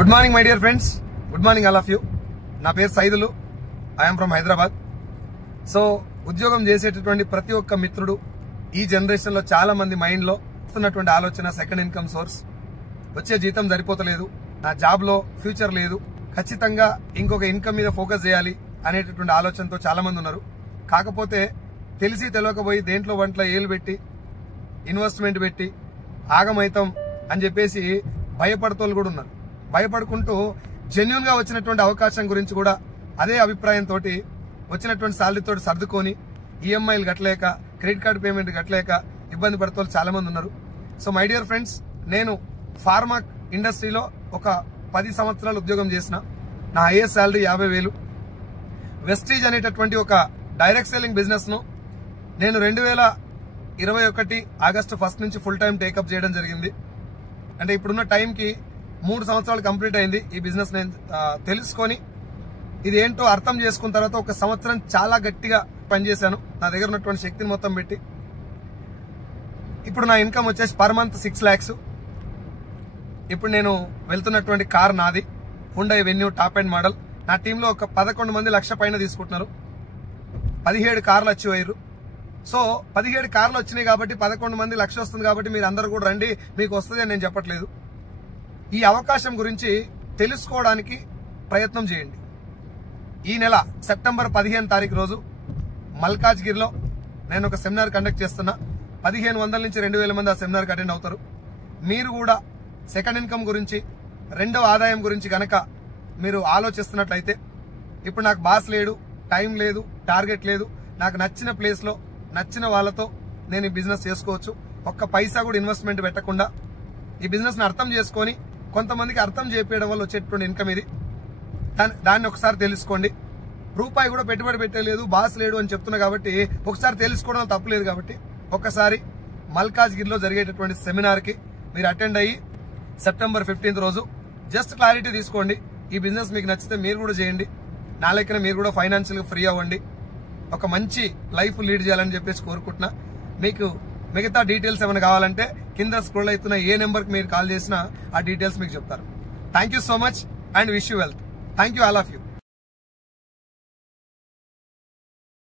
Good morning my dear friends, good morning all of you. నా పేరు Saidulu, I'm from Hyderabad. So ఉద్యోగం చేసేటటువంటి ప్రతి ఒక్క మిత్రుడు ఈ జనరేషన్ లో చాలా మంది మైండ్ లో వస్తున్నటువంటి ఆలోచన సెకండ్ ఇన్కమ్ సోర్స్. వచ్చే జీతం సరిపోతలేదు, నా జాబ్ లో ఫ్యూచర్ లేదు, ఖచ్చితంగా ఇంకొక ఇన్కమ్ మీద ఫోకస్ చేయాలి అనేటటువంటి ఆలోచనతో చాలా మంది ఉన్నారు. కాకపోతే తెలిసి తెలియకపోయి దేంట్లో వంటలో ఏలు పెట్టి ఇన్వెస్ట్మెంట్ పెట్టి ఆగమైతం అని చెప్పేసి భయపడతోళ్ళు కూడా ఉన్నారు. భయపడుకుంటూ జెన్యున్ గా వచ్చినటువంటి అవకాశం గురించి కూడా అదే అభిప్రాయంతో వచ్చినటువంటి సాలరీతో సర్దుకొని ఈఎంఐలు కట్టలేక క్రెడిట్ కార్డు పేమెంట్ కట్టలేక ఇబ్బంది పడుతూ చాలా మంది ఉన్నారు. సో మై డియర్ ఫ్రెండ్స్, నేను ఫార్మా ఇండస్ట్రీలో ఒక 10 సంవత్సరాలు ఉద్యోగం చేసిన. నా హైయెస్ట్ శాలరీ 50,000. వెస్టీజ్ అనేటటువంటి ఒక డైరెక్ట్ సెల్లింగ్ బిజినెస్ ను నేను 2021 ఆగస్టు 1 నుంచి ఫుల్ టైం టేకప్ చేయడం జరిగింది. అంటే ఇప్పుడున్న టైంకి 3 సంవత్సరాలు కంప్లీట్ అయింది. ఈ బిజినెస్ నేను తెలుసుకొని ఇది ఏంటో అర్థం చేసుకున్న తర్వాత 1 సంవత్సరం చాలా గట్టిగా పనిచేశాను, నా దగ్గర ఉన్నటువంటి శక్తిని మొత్తం పెట్టి. ఇప్పుడు నా ఇన్కమ్ వచ్చేసి పర్ మంత్ 6 lakhs. ఇప్పుడు నేను వెళ్తున్నటువంటి కార్ నాది, Hyundai venue top and model. నా టీంలో ఒక 11 మంది లక్ష పైన తీసుకుంటున్నారు. 17 కార్లు అచీవ్ అయ్యారు. సో 17 కార్లు వచ్చినాయి కాబట్టి 11 మంది లక్ష వస్తుంది కాబట్టి మీరు అందరూ కూడా రండి, మీకు వస్తుంది అని నేను చెప్పట్లేదు. ఈ అవకాశం గురించి తెలుసుకోవడానికి ప్రయత్నం చేయండి. ఈ నెల సెప్టెంబర్ 15 తారీఖు రోజు మల్కాజ్గిరిలో నేను ఒక సెమినార్ కండక్ట్ చేస్తున్నా. 1500 నుంచి 2000 మంది ఆ సెమినార్కి అటెండ్ అవుతారు. మీరు కూడా సెకండ్ ఇన్కమ్ గురించి, రెండవ ఆదాయం గురించి కనుక మీరు ఆలోచిస్తున్నట్లయితే, ఇప్పుడు నాకు బాస్ లేడు, టైం లేదు, టార్గెట్ లేదు, నాకు నచ్చిన ప్లేస్ లో నచ్చిన వాళ్ళతో నేను ఈ బిజినెస్ చేసుకోవచ్చు, ఒక్క పైసా కూడా ఇన్వెస్ట్మెంట్ పెట్టకుండా ఈ బిజినెస్ ని అర్థం చేసుకొని కొంతమందికి అర్థం చేపించడం వల్ల వచ్చేటువంటి ఇన్కమ్ ఇది. దాన్ని ఒకసారి తెలుసుకోండి. రూపాయి కూడా పెట్టుబడి పెట్టలేదు, బాస్ లేడు అని చెప్తున్నా కాబట్టి ఒకసారి తెలుసుకోవడం తప్పులేదు. కాబట్టి ఒక్కసారి మల్కాజ్గిరిలో జరిగేటటువంటి సెమినార్ కి మీరు అటెండ్ అయ్యి సెప్టెంబర్ 15 రోజు జస్ట్ క్లారిటీ తీసుకోండి. ఈ బిజినెస్ మీకు నచ్చితే మీరు కూడా చేయండి. నా లెక్కన మీరు కూడా ఫైనాన్షియల్ గా ఫ్రీ అవ్వండి, ఒక మంచి లైఫ్ లీడ్ చేయాలని చెప్పేసి కోరుకుంటున్నా. మీకు మిగతా డీటెయిల్స్ ఏమైనా కావాలంటే కింద స్క్రోల్ అవుతున్న ఏ నెంబర్కి మీరు కాల్ చేసినా ఆ డీటెయిల్స్ మీకు చెప్తారు. Thank you so much and wish you wealth. Thank you all of you.